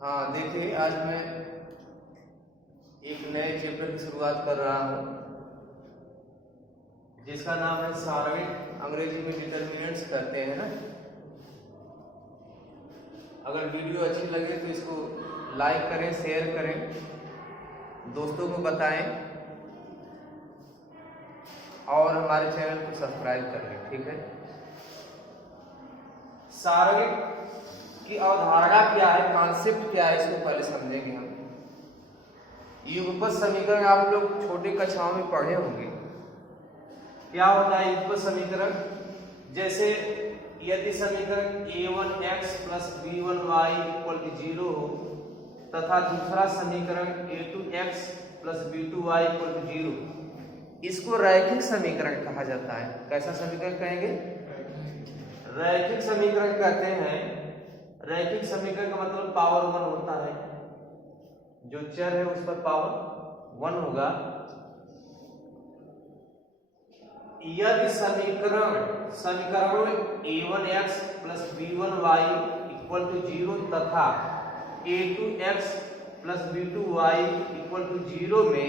हाँ देखिए, आज मैं एक नए चैप्टर की शुरुआत कर रहा हूँ जिसका नाम है सारणिक। अंग्रेजी में डिटर्मिनेंट्स कहते हैं ना। अगर वीडियो अच्छी लगे तो इसको लाइक करें, शेयर करें, दोस्तों को बताएं और हमारे चैनल को सब्सक्राइब कर लें। ठीक है। सारणिक की अवधारणा क्या है, कॉन्सेप्ट क्या है, इसको पहले समझेंगे हम। युगपत समीकरण आप लोग छोटे कक्षाओं में पढ़े होंगे। क्या होता है युगपत समीकरण? जैसे यदि समीकरण a1x + b1y = 0 हो तथा दूसरा समीकरण a2x + b2y = 0, इसको रैखिक समीकरण कहा जाता है। कैसा समीकरण कहेंगे? रैखिक समीकरण कहते हैं। रैखिक समीकरण का मतलब पावर 1 होता है। जो चर है उस पर पावर 1 होगा। यदि समीकरण a1x + b1y = 0 तथा a2x + b2y = 0 में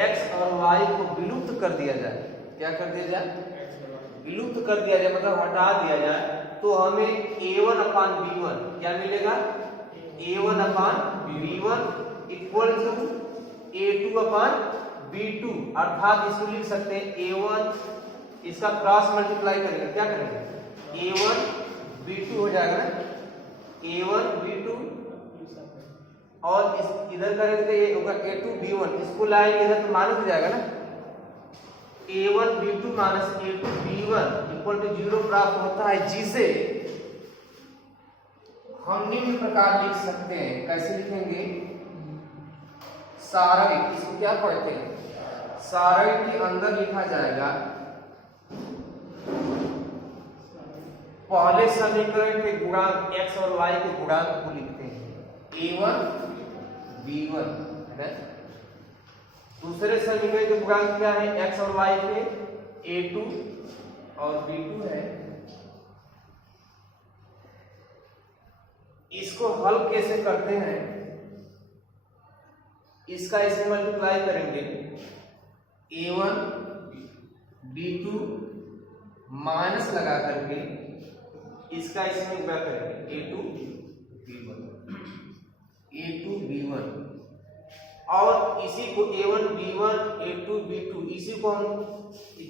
x और y को विलुप्त कर दिया जाए। क्या कर दिया जाए? विलुप्त कर दिया जाए, मतलब हटा दिया जाए, तो हमें a1/b1 क्या मिलेगा? a1/b1 = a2/b2, अर्थात इसको लिख सकते हैं a1, इसका क्रॉस मल्टीप्लाई करेंगे, क्या करेंगे? a1 b2 हो जाएगा ना, a1 b2, और इस इधर करेंगे तो ये होगा a2 b1, इसको लाएंगे इधर तो माइनस हो जाएगा ना। a1 b2 - a2 b1 = 0 प्राप्त होता है, जिसे हम निम्न प्रकार लिख सकते हैं। कैसे लिखेंगे? सारणिक, इसको क्या पढ़ते हैं? सारणिक के अंदर लिखा जाएगा, पहले समीकरण के गुणांक x और y के गुणांक को लिखते हैं a1 b1 है। दूसरे समीकरण के गुणांक क्या है? x और y के a2 और b2 है। इसको हल कैसे करते हैं? इसका इसमें मल्टीप्लाई करेंगे, a1 b2 माइनस लगा करके इसका इसमें क्या करेंगे? a2 b1, और इसी को a1 b1 a2 b2, इसी को हम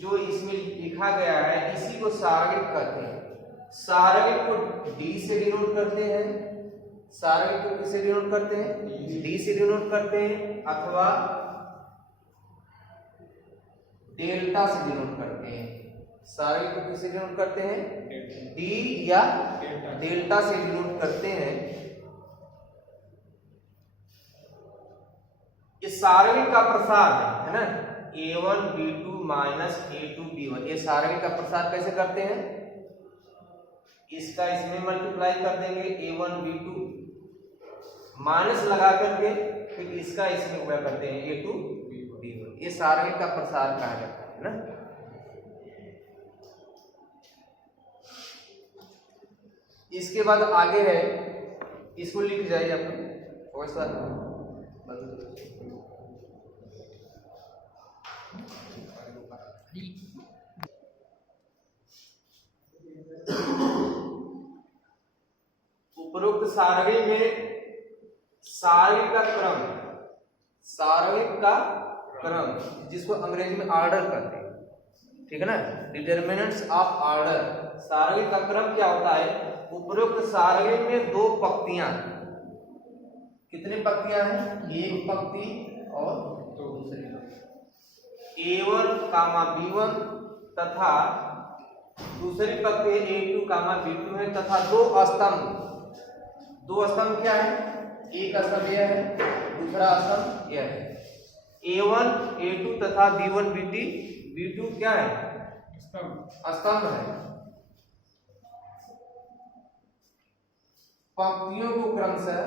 जो इसमें लिखा गया है इसी को सारणिक कहते हैं। सारणिक को d से डिनोट करते हैं। सारणिक को किससे डिनोट करते हैं? d से डिनोट करते हैं, अथवा डेल्टा से डिनोट करते हैं। सारणिक को किससे डिनोट करते हैं? d या डेल्टा से डिनोट करते हैं। इस सारणिक का प्रसार है ना, a1 b2 - a2 b1, ये सारणिक का प्रसार कैसे करते हैं? इसका इसमें मल्टीप्लाई कर देंगे, a1 b2 माइनस लगा करके फिर इसका इसमें क्या करते हैं? a2 b1। ये सारणिक का प्रसार कहा जाता है ना। इसके बाद आगे है, इसको लिख जाइए अपने थोड़ा सा। उपरोक्त सारणी में सारणी का क्रम, सारणिक का क्रम, जिसको अंग्रेजी में ऑर्डर कहते हैं, ठीक है ना, डिटर्मिनेंट्स ऑफ ऑर्डर। सारणी का क्रम क्या होता है? उपरोक्त सारणी में दो पंक्तियां, कितनी पंक्तियां हैं? एक पंक्ति और दूसरी, a1, b1 तथा दूसरी पंक्ति a2, b2 है, तथा दो स्तंभ। दो स्तंभ क्या है? एक स्तंभ यह है, दूसरा स्तंभ यह है। a1 a2 तथा b1 b2 क्या है? स्तंभ है। पंक्तियों को क्रमशः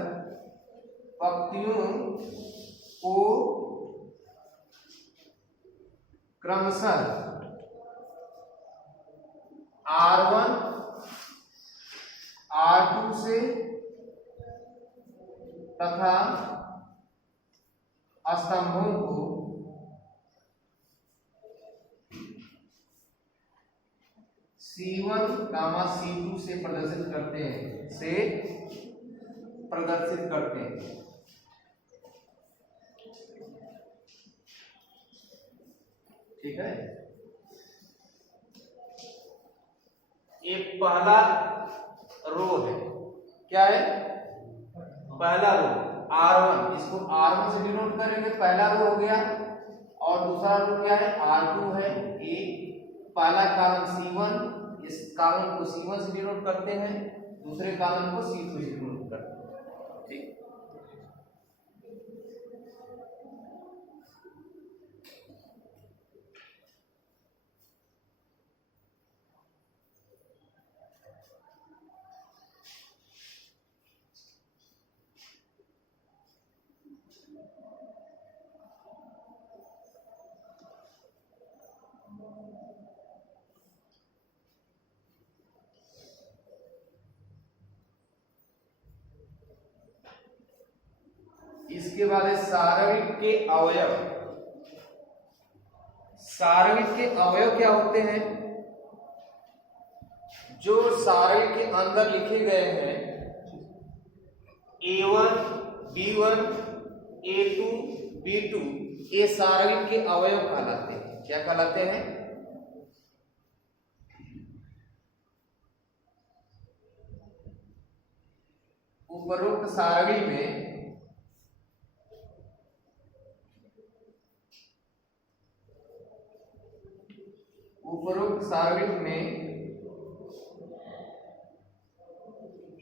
r1 r2 से तथा स्तंभों को C1, C2 से प्रदर्शित करते हैं, ठीक है। एक पहला रो है, क्या है? पहला रो R1, इसको R1 से डिनोट करेंगे, पहला रो हो गया। और दूसरा रो क्या है? R2 है। एक पहला कॉलम C1, इस कॉलम को C1 से डिनोट करते हैं, दूसरे कॉलम को C2 से डिनोट करते हैं, ठीक। इसके बाद है सारणिक के अवयव। सारणिक के अवयव क्या होते हैं? जो सारणिक के अंदर लिखे गए हैं, A1, B1, A2, B2, ये सारणिक के अवयव कहलाते हैं। क्या कहलाते हैं? उपरोक्त सारणी में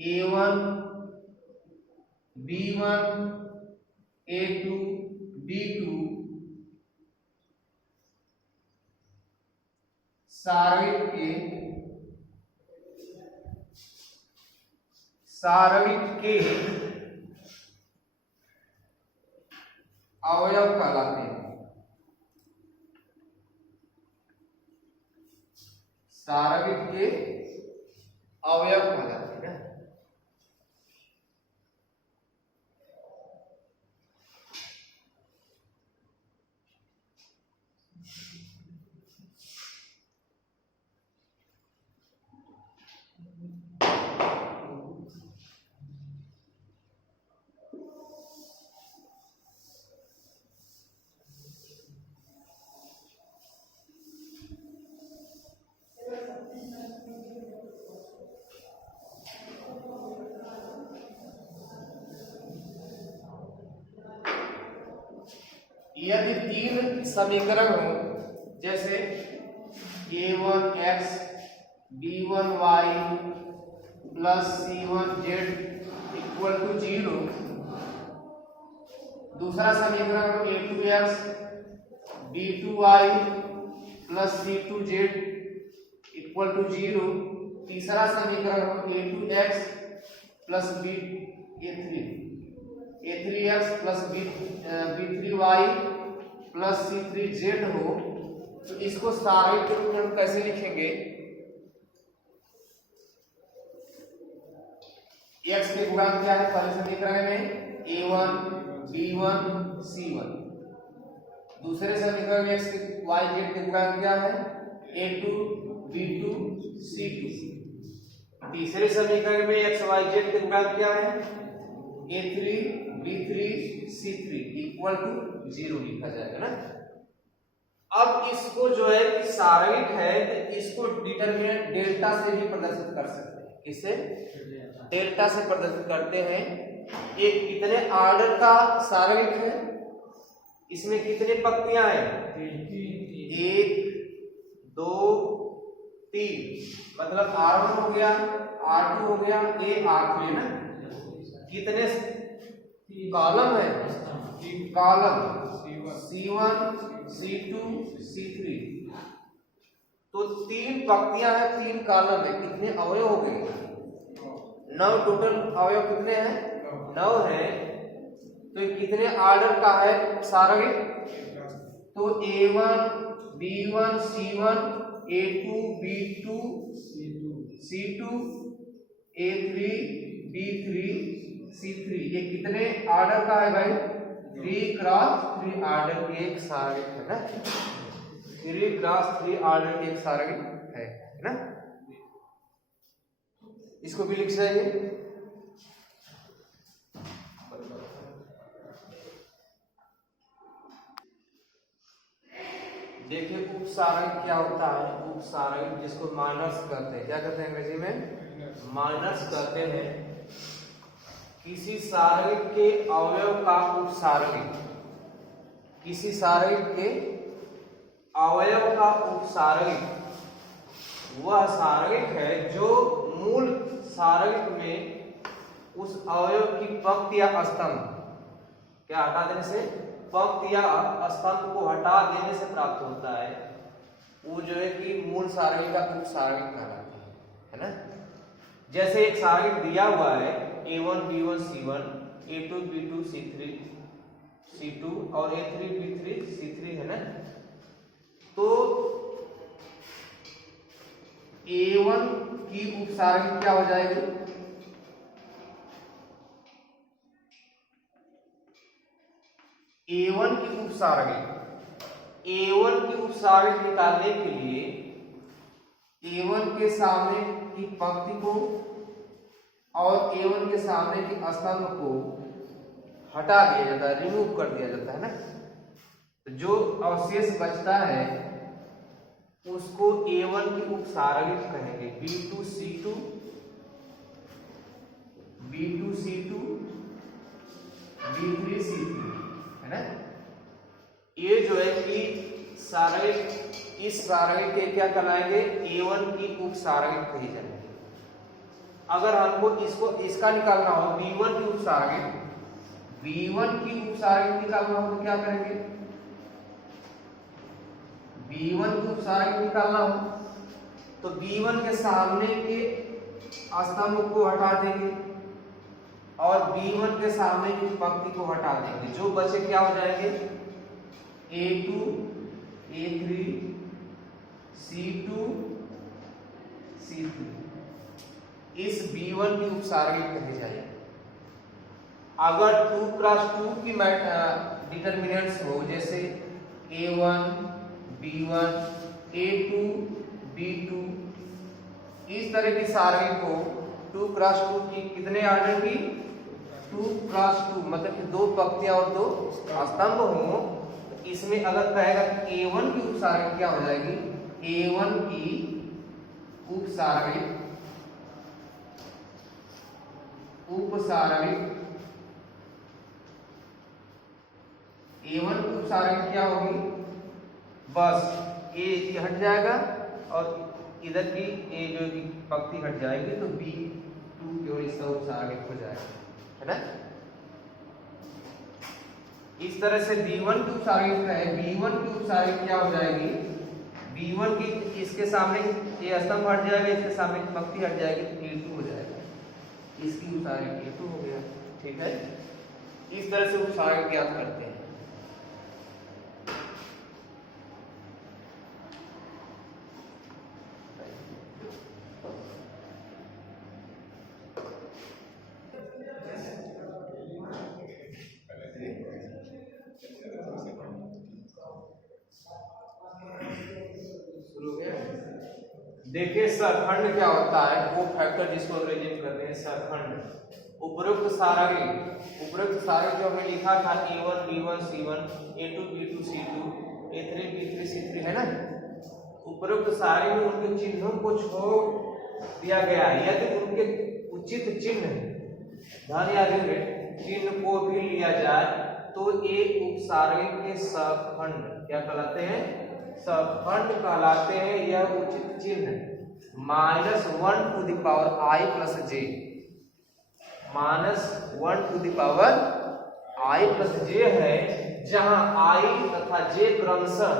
A1, B1, A2, B2 सारणिक के अवयव कहलाते हैं। सारणिक के अवयव कहलाते हैं। यदि तीन समीकरण हो, जैसे A1x B1y plus C1z equal to 0, दूसरा समीकरण हो A2x B2y plus C2z equal to 0, तीसरा समीकरण हो A2x plus A3x plus B3y plus C3z हो, तो इसको सारणिक के रूप में हम कैसे लिखेंगे? x के गुणांक क्या है पहले समीकरण में? A1 B1 C1। दूसरे समीकरण में x के y z के गुणांक क्या है? A2 B2 C2। तीसरे समीकरण में x y z के गुणांक क्या है? A3 B3 C3 equal to 0 लिखा जाएगा ना। अब इसको जो है कि सारणिक है, तो इसको डिटरमिनेंट डेल्टा से भी प्रदर्शित कर सकते हैं। किससे? डेल्टा से प्रदर्शित करते हैं। ये कितने ऑर्डर का सारणिक है? इसमें कितने पंक्तियां हैं? 1 2 3, मतलब R1 हो गया, R2 हो गया, ये R3 ना। कितने कॉलम है? कॉलम C1 C2 C3, तो तीन पंक्तियां हैं, तीन कॉलम है। कितने अवयव हो गए? 9 टोटल अवयव कितने हैं? 9 है। तो कितने ऑर्डर का है सारणिक? तो A1 B1 C1 A2 B2 C2 A3 B3 C3 ये कितने ऑर्डर का है भाई? 3x3 ऑर्डर की एक सारणी है ना, 3x3 ऑर्डर की एक सारणी है ना। इसको भी लिख जाइए। देखिए उपसारण क्या होता है? उपसारण जिसको माइनस कहते हैं, क्या कहते हैं अंग्रेजी में? माइनस कहते हैं। किसी सारणिक के अवयव का उपसारणिक, किसी सारणिक के अवयव का उपसारणिक वह सारणिक है जो मूल सारणिक में उस अवयव की पंक्ति या स्तंभ, क्या हटा देने से, पंक्ति या स्तंभ को हटा देने से प्राप्त होता है, वो जो है कि मूल सारणिक का उपसारणिक कहलाता है ना। जैसे एक सारणिक दिया हुआ है A1 B1 C1, A2 B2 C3 C2 और A3 B3 C3 है ना। तो A1 की उपसारणिक क्या हो जाएगी? A1 की उपसारणिक, A1 की उपसारणिक निकालने के लिए A1 के सामने की पंक्ति को और A1 के सामने के स्तंभ को हटा दिया जाता है, रिमूव कर दिया जाता है ना। तो जो अवशेष बचता है उसको A1 की उपसारणिक कहेंगे। B2 C2 B2 C2 B3 C3 है ना। ये जो है कि सारणिक, इस सारणिक के क्या कहलाएंगे? A1 की उपसारणिक कही जाएंगे। अगर हमको इसको इसका निकालना हो B1 की उपसारणिक, B1 की उपसारणिक निकालना हो तो क्या करेंगे? B1 की उपसारणिक निकालना हो तो B1 के सामने के स्तंभ को हटा देंगे और B1 के सामने की पंक्ति को हटा देंगे। जो बचे क्या हो जाएंगे? A2 A3 C2 C3, इस B1 की उपसारणिक कही जाएगी। अगर 2x2 की डिटरमिनेंट्स हो, जैसे A1 B1 A2 B2, इस तरह की सारणी को 2x2 की कितने ऑर्डर की? 2x2 मतलब कि दो पंक्तियां और दो स्तंभ हो, इसमें अगर कहेगा कि A1 की उपसारणिक क्या हो जाएगी? A1 की उपसारणिक A1 की उपसारणिक क्या होगी? बस A हट जाएगा और इधर की A जो की पंक्ति हट जाएगी तो B2 की ओर इसका उपसारणिक हो जाएगा, है ना। इस तरह से B1 की उपसारणिक है, B1 की उपसारणिक क्या हो जाएगी? B1 की इसके सामने ये स्तंभ हट जाएगा, इसके सामने की पंक्ति हट जाएगी तो A2 हो जाएगा, इसकी उपसारणिक A2 हो गया। ठीक है, इस तरह से उपसारणिक ज्ञात करते हैं। देखिए सरखंड क्या होता है, वो फैक्टर जिसको अंग्रेजी में कहते हैं सरखंड। उपरोक्त सारणी जो हमें लिखा था A1 B1 C1 A2 B2 C2 A3 B3 C3 है ना। उपरोक्त सारणी में उनके चिन्हों को छोड़ दिया गया है, यदि उनके उचित चिन्ह ध्यान याद रखें, चिन्ह को भी लिया जाए तो ये उपसारणी के सखंड क्या कहलाते हैं? सखंड कहलाते हैं। यह उचित चिन्ह -1 to the power I plus j, -1 to the power I plus j है, जहां I तथा j क्रमशः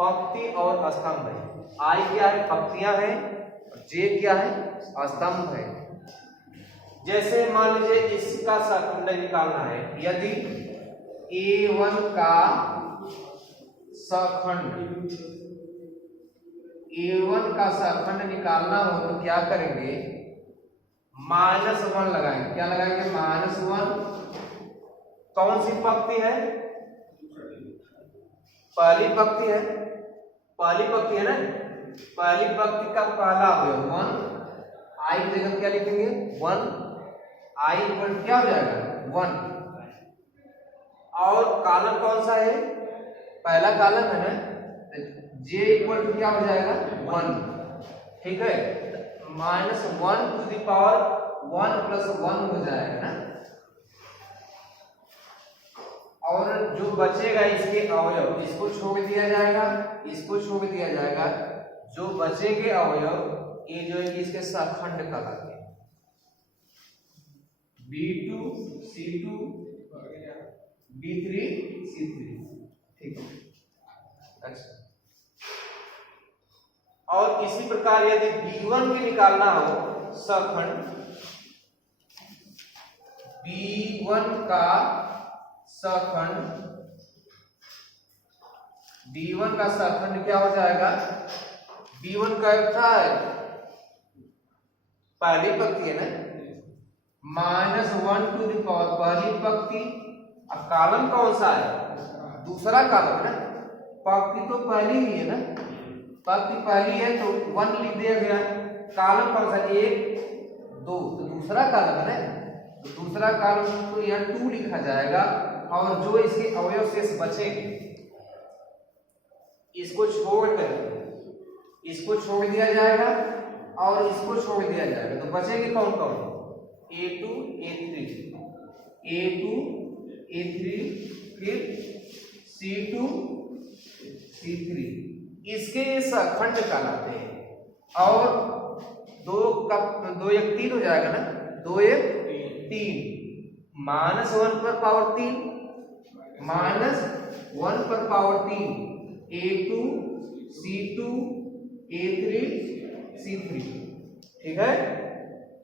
पंक्ति और स्तंभ है। I क्या है? पंक्तियां हैं, j क्या है? स्तंभ है। जैसे मान लीजिए इसका सखंड निकालना है, यदि A1 का सखंड, A1 का सखंड निकालना हो तो क्या करेंगे? -1 लगाएंगे। क्या लगाएंगे? -1। कौन सी पंक्ति है? पहली पंक्ति है, पहली पंक्ति है ना, पहली पंक्ति का पहला अवयव 1, आई की जगह क्या लिखेंगे? 1। आई इक्वल क्या हो जाएगा? 1। और कॉलम कौन सा है? पहला कॉलम है ना, जे इक्वल क्या हो जाएगा? 1। ठीक है, -1 टू द पावर 1 प्लस 1 हो जाएगा ना। और जो बचेगा इसके अवयव, इसको छोड़ दिया जाएगा, इसको छोड़ दिया जाएगा। जो बचेंगे अवयव ये जो है कि इसके सखंड कहलाते हैं, B2 C2 B3 C3। ठीक है, अच्छा। और इसी प्रकार यदि B1 भी निकालना हो सखंड, B1 का सखंड, B1 का सखंड क्या हो जाएगा? B1 का था पहली पंक्ति है ना, -1 टू द पावर पहली पंक्ति। अब कॉलम कौन सा है? दूसरा कॉलम है ना, पंक्ति तो पहली ही है ना, पंक्ति पहली है तो 1 लिख दिया गया। कॉलम कौन सा? 1 2, तो दूसरा कॉलम है ना, तो दूसरा कॉलम तो यहाँ 2 लिखा जाएगा। और जो इसके अवयव शेष बचेंगे इसको छोड़कर इसको छोड़ दिया जाएगा और इसको छोड़ दिया जाएगा, तो बचेंगे कौन कौन? A2 A3 A2 A3 फिर C2 C3, इसके सखंड कहलाते हैं। और 2 1 3 हो जाएगा ना, 2 1 3, -1 पर पावर 3, -1 पर power 3, A2 C2 A3 C3। ठीक है,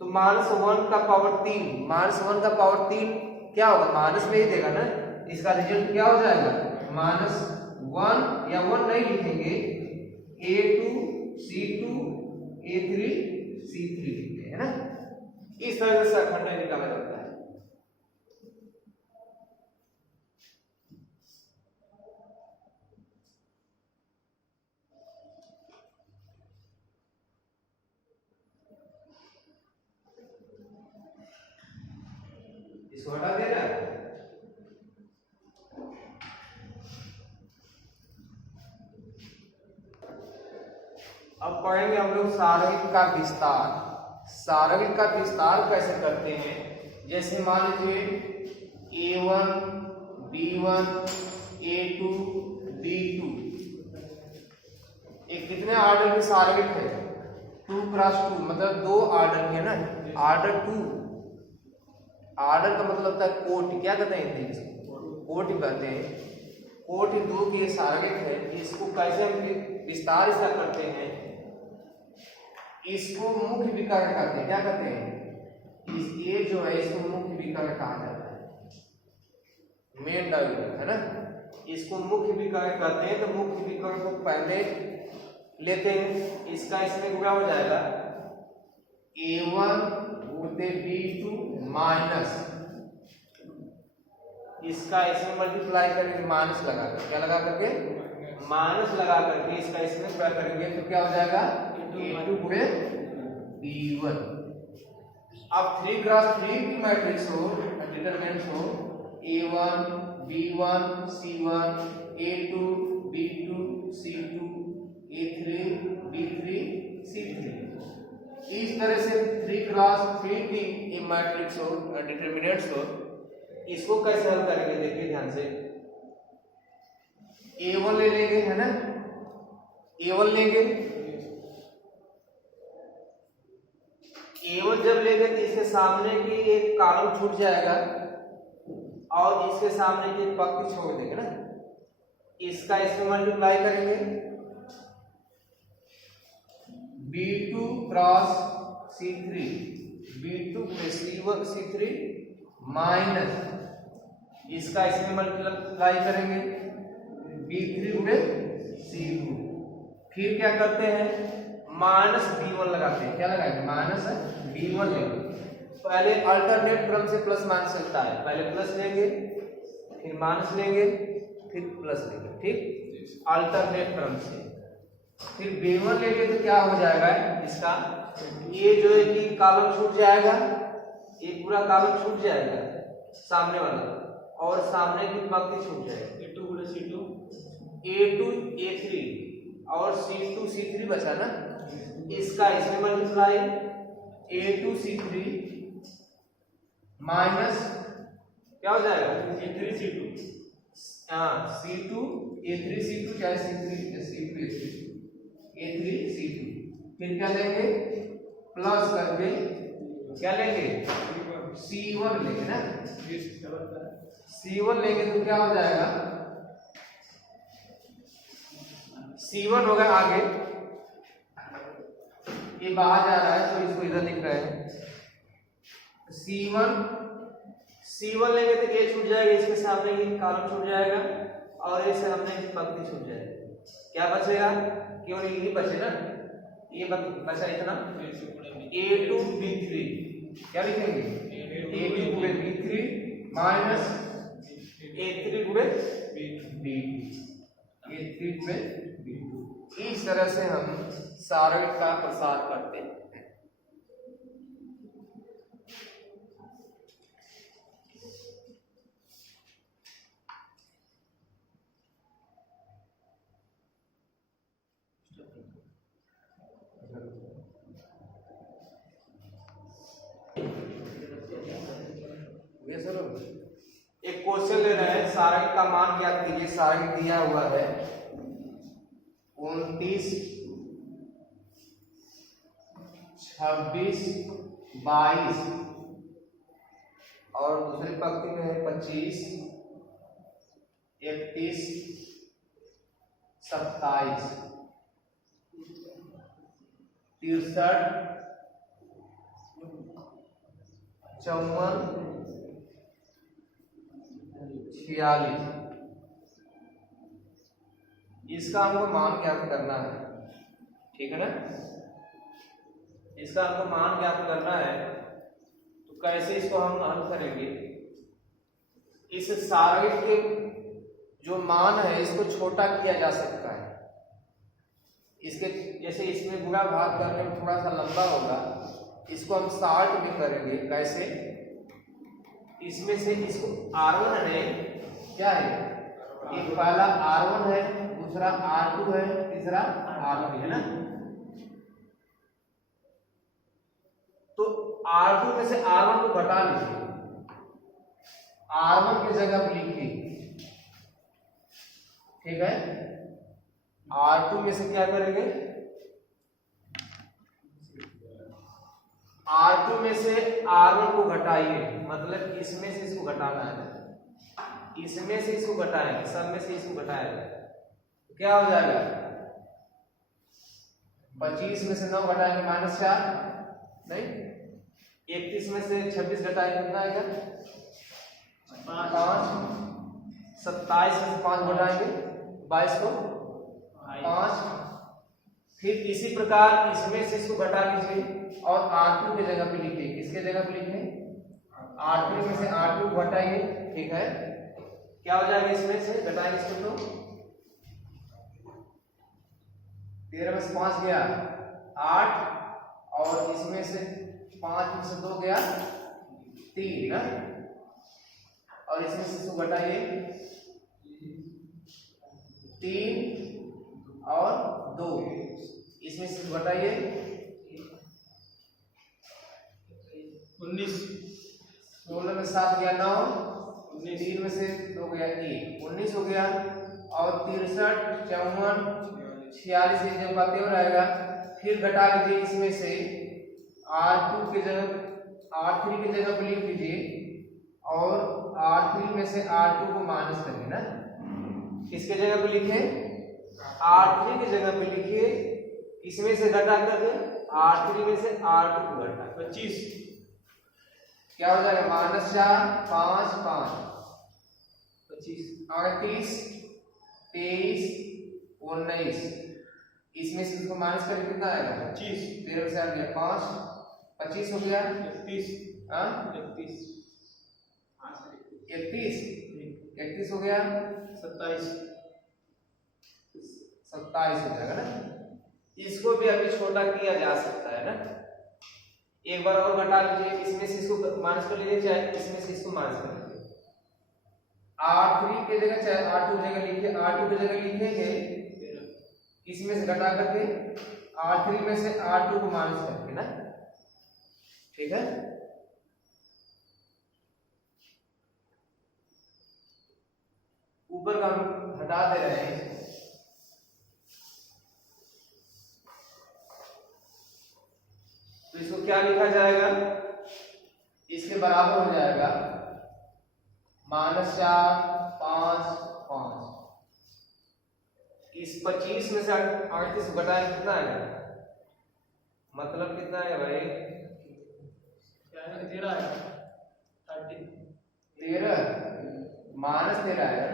तो -1 का पावर 3, -1 का पावर 3 क्या होगा? माइनस में ही देगा ना, इसका रिजल्ट क्या हो जाएगा? -1 या 1 नहीं लिखेंगे, A2 C2 A3 C3 लिखते हैं ना। इस तरह से सखंड निकाला जाता है। इसको हटा देना। अब पढ़ेंगे हम लोग सारणी का विस्तार। सारणी का विस्तार कैसे करते हैं? जैसे मान लीजिए A1 B1 A2 B2, एक कितने ऑर्डर की सारणी है? 2 क्रॉस 2, मतलब 2 ऑर्डर है ना, ऑर्डर 2। ऑर्डर का मतलब होता है कोटि। क्या कहते हैं इसको? कोटि कहते हैं। कोटि 2 की सारणी है। इसको कैसे हम विस्तार इसका करते हैं? इसको मुख्य विकर्ण कहते हैं। क्या कहते हैं? ये जो है इसको मुख्य विकर्ण कहा जाता है, मेन डायग्राम है ना, इसको मुख्य विकर्ण कहते हैं। तो मुख्य विकर्ण को पहले लेते हैं, इसका इसमें गुणा हो जाएगा A1 गुणित B2 माइनस, इसका इसमें मल्टीप्लाई करेंगे माइनस लगा कर। क्या लगा करके? माइनस लगा करके इसका इसमें गुणा करेंगे तो क्या हो जाएगा? A2 गुणित B1। अब 3 क्रॉस 3 की मैट्रिक्स हो, डिटरमिनेंट हो, A1 B1 C1 A2 B2 C2 A3 B3 C3। इस तरह से 3 क्रॉस 3 की ये मैट्रिक्स हो, डिटरमिनेंट्स हो, इसको कैसे हल करेंगे? देखिए ध्यान से, A1 ले लेंगे है ना, A1 लेंगे, A1 जब लेंगे तो इसके सामने की एक कॉलम छूट जाएगा और इसके सामने की एक पंक्ति छोड़ देंगे ना, इसका इसमें मल्टीप्लाई करेंगे B2 cross C3 B2 C1 C3 minus इसका इसमें मल्टीप्लाई करेंगे B3 में C2। फिर क्या करते हैं? माइनस B1 लगाते हैं। क्या लगाएंगे? माइनस B1 लेंगे। पहले अल्टरनेट क्रम से प्लस माइनस चलता है, पहले प्लस लेंगे फिर माइनस लेंगे फिर प्लस लेंगे, ठीक, अल्टरनेट क्रम से। फिर B1 लेंगे तो क्या हो जाएगा इसका, ये जो है कि कॉलम छूट जाएगा, ये पूरा कॉलम छूट जाएगा सामने वाला, और सामने की पंक्ति छूट जाएगी। A2 गुणे C2, A2 A3 और C2 C3 बचा ना, इसका इसमें मल्टीप्लाई A2 C3 माइनस क्या हो जाएगा A3 C2, हाँ C2 A3 C2 क्या है C3 A3 A3 C2, फिर क्या लेंगे प्लस करके क्या लेंगे C1 लेंगे ना, C1 लेंगे तो क्या हो जाएगा C1 होगा आगे, ये बाहर जा रहा है तो इसको इधर लिख रहे हैं C1 लेंगे तो ये छूट जाएगा, इसके सामने ये कॉलम छूट जाएगा और इससे हमने पंक्ति छूट जाएगी, क्या बचेगा केवल यही बचे ना, ये बचा इतना A2 B3, क्या लिखेंगे A2 गुणे B3 माइनस A3 गुणे B2, A3 गुणे B2। इस तरह से हम सारणिक का प्रसार करते हैं। एक क्वेश्चन ले रहे हैं, सारणिक का मान ज्ञात कीजिए। सारणिक दिया हुआ है 29 26 22 और दूसरी पंक्ति में है 25 31 27 63 54 46। इसका हमको मान ज्ञात करना है, ठीक है ना, इसका हमको मान ज्ञात करना है। तो कैसे इसको हम हल करेंगे, इस सारणिक के जो मान है इसको छोटा किया जा सकता है, इसके जैसे इसमें गुणा भाग करने में थोड़ा सा लंबा होगा, इसको हम 60 में करेंगे। कैसे, इसमें से इसको R1 है, क्या है, एक पहला R1 है, दूसरा R2 है, तीसरा R3 है ना, तो R2 में से R1 को घटा लीजिए, R1 की जगह पर लिखिए, ठीक है। R2 में से क्या करेंगे, R2 में से R1 को घटाइए, मतलब इसमें से इसको घटाना है, इसमें से इसको घटाएंगे, सब में से इसको घटाएंगे, तो क्या हो जाएगा 25 में से 9 घटाएंगे -4, नहीं 31 में से 26 घटाएंगे कितना आएगा 5, 27 में से 5 घटाएंगे 22 को 5, फिर इसी प्रकार इसमें से इसको घटा लीजिए और R2 की जगह पे लिखिए, किसके जगह पे लिखें R3 में से R2 घटाइए, ठीक है, क्या हो जाएगा इसमें से घटाएंगे इसको तो 13 में से 5 गया 8 और इसमें से 5 में से 2 गया 3 ना, और इसमें से इसको घटाइए 3 और 2, इसमें से इसको घटाइए 19, 16 में 7 गया 9, 3 में से 2 गया 1, 19 हो गया, और 63 54 46 एक जगह बातें हो रहेगा। फिर घटा लीजिए इसमें से R2 की जगह R3 की जगह पर लिख लीजिए और R3 में से R2 को माइनस करिए ना, किसके जगह पे लिखे R3 की जगह पे लिखिए, इसमें से घटा कर दे R3 में से R2 को घटा 25, क्या हो जाएगा -4 5 5 25 38 23 19, इसमें से इसको माइनस करके कितना आएगा 25, 13 से आ गया 5 25 हो गया 31 31 हो गया, 27 हो जाएगा ना। इसको भी अभी छोटा किया जा सकता है ना, एक बार और घटा लीजिए, इसमें से इसको माइनस कर लीजिए, चाहे इसमें से इसको माइनस कर लीजिए। R3 की जगह चाहे R2 की जगह लिखिए, R2 की जगह लिखेंगे इसमें से घटा करके R3 में से R2 को माइनस करके ना, ठीक है। ऊपर का हम हटा दे रहे हैं, तो इसको क्या लिखा जाएगा, इसके बराबर हो जाएगा -4 5 5। इस 25 में से 38 घटाएं कितना आएगा, मतलब कितना है भाई, 13 है, 13 -13 है,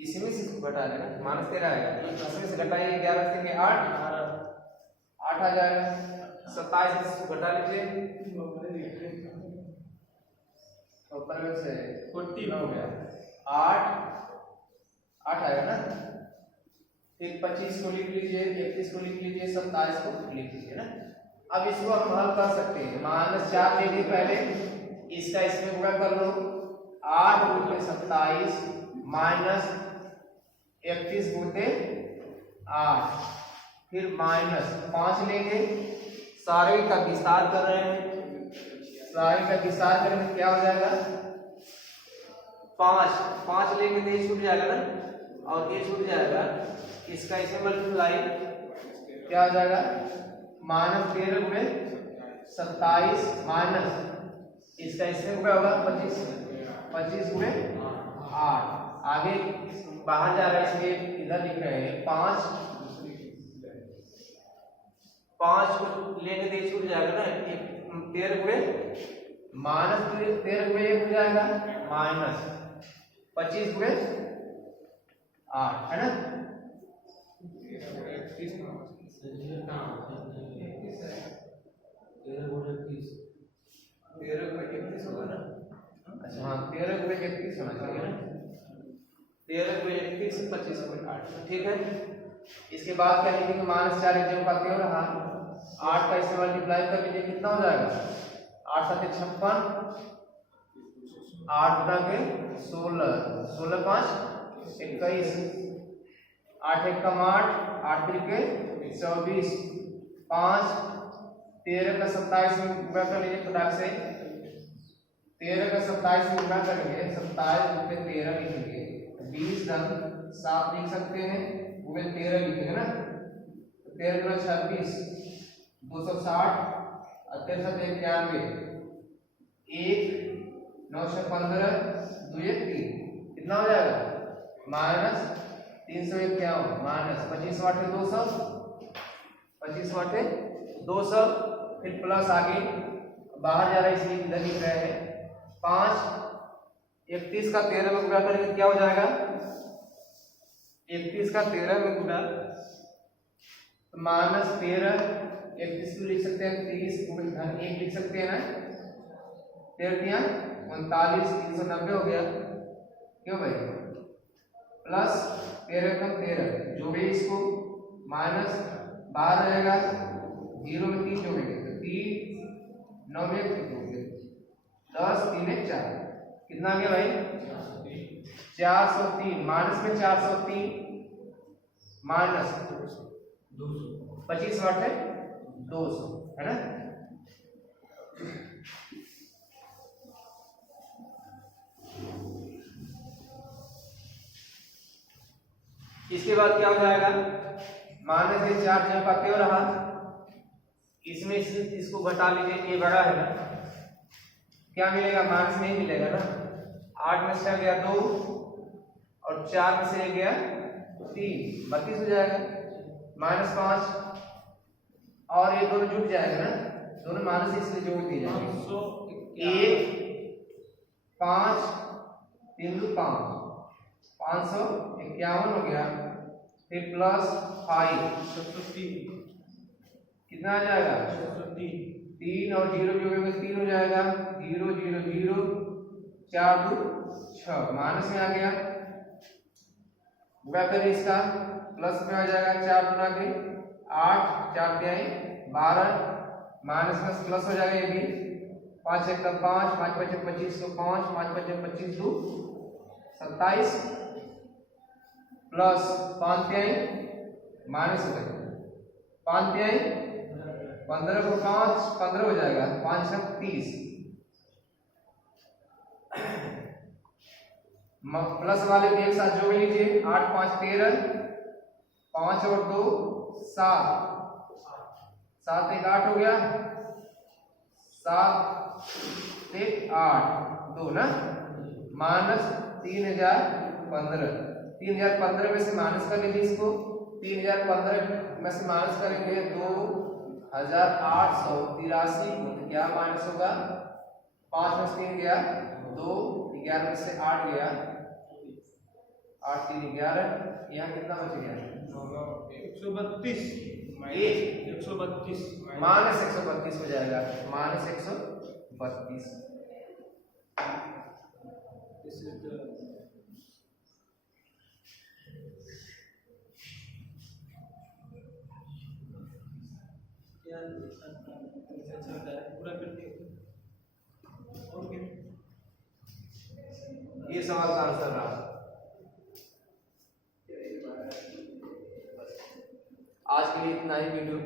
इसमें से इसको घटा देना, -13 आएगा, इसमें से घटाइए 11 से 8 आ जाएगा, 27 से इसको घटा लीजिए, ऊपर में से 14 हो गया, 8 आएगा ना। फिर 25 को लिख लीजिए, 31 को लिख लीजिए, 27 को लिख लीजिए ना। अब इसको हम हल कर सकते हैं, -4 लीजिए पहले, इसका इसमें गुणा कर लो, 8 गुणे 27 माइनस 31 गुणे 8, फिर -5 लेंगे, सारे का विस्तार कर रहे हैं, सारे का विस्तार करेंगे क्या हो जाएगा, 5 लेंगे तो ये छूट जाएगा ना, और ये छूट जाएगा, इसका इसमें मल्टीप्लाई क्या हो जाएगा, -13 गुणे 27 माइनस इसका इसमें क्या होगा 25 गुणे 8, आगे बाहर जा रहा है इसलिए इधर लिख रहे हैं 5 को लेंगे तो छूट जाएगा ना, 13 गुणे -13 गुणे 1 हो जाएगा, -25 गुणे 8 है ना। 13 गुणे 31 होगा ना, अच्छा हाँ 13 गुणे 31 होना चाहिए ना, 13 गुणे 31 25 गुणे 8, ठीक है। इसके बाद क्या लिखेंगे, -4 जब पाते हो रहा, 8 का इससे मल्टीप्लाई कर लीजिए, कितना हो जाएगा, 8 7 56, 8 गुना के 16, 16 5 21, 8 1 कम 8, 8 3 के 24, 5 13 का 27 में गुणा कर लीजिए फटाक से, 13 का 27 में गुणा करेंगे, 27 गुणे 13 लिखेंगे, 20 धन 7 लिख सकते हैं, गुणे 13 लिखेंगे ना, 13 गुना 26 260, 13 91, 1 9 से 15 2 1 3, कितना हो जाएगा, -351, -25 वाटे 200, 25 वाटे 200, फिर प्लस आगे बाहर जा रहा है इसलिए इधर लिख रहे हैं, 5 31 का 13 में गुणा करेंगे क्या हो जाएगा, 31 का 13 में गुणा -13, 31 को लिख सकते हैं 30 गुणे धन 1 लिख सकते हैं ना, 13 39 390 हो गया, क्यों भाई, प्लस 13 कम 13 जोड़िए इसको, माइनस बाहर रहेगा, 0 में 3 जोड़ेंगे तो 3 9 में 1 जोड़ेंगे, 10 3 1 4, कितना आ गया भाई, 403, माइनस में 403 माइनस 25 वाट है 200 है ना। इसके बाद क्या हो जाएगा, माइनस ये 4 जब पाते हो रहा, इसमें इसको घटा लीजिए, ये बड़ा है ना, क्या मिलेगा, माइनस में ही मिलेगा ना, 8 में से गया 2 और 4 में से गया 3, 32 हो जाएगा, -5 और ये दोनों जुट जाएगा ना, दोनों माइनस इसलिए जोड़ दिए जाएंगे, 1 5 3 2 5 551 हो गया, फिर प्लस 5 कितना आ जाएगा 3 और 0 जोड़ेंगे 3 हो जाएगा, 0 0 0 4 2 6 माइनस में आ गया। गुणा करें इसका, प्लस में आ जाएगा 4 गुना के 8 4 के 12 माइनस में प्लस हो जाएगा ये भी 5 1 का 5 5 5 25 तो 5 5 5 25 2 27 प्लस 5 के माइनस हो जाएगा 5 के 15 को 5 15 हो जाएगा 5 से 30 प्लस वाले भी एक साथ जोड़ लीजिए 8 5 13 5 और 2 7 7 1 8 हो गया 7 1 8 2 ना माइनस 3015 3015 में से माइनस कर लीजिए इसको 3015 में से माइनस करेंगे 2883 क्या माइनस होगा 5 में से 3 गया 2 11 में से 8 गया 8 3 11 यहाँ कितना बच गया 132 माइनस 132 हो जाएगा माइनस 132 This is the पूरा करके और ये सवाल का आंसर रहा। आज के लिए इतना ही वीडियो।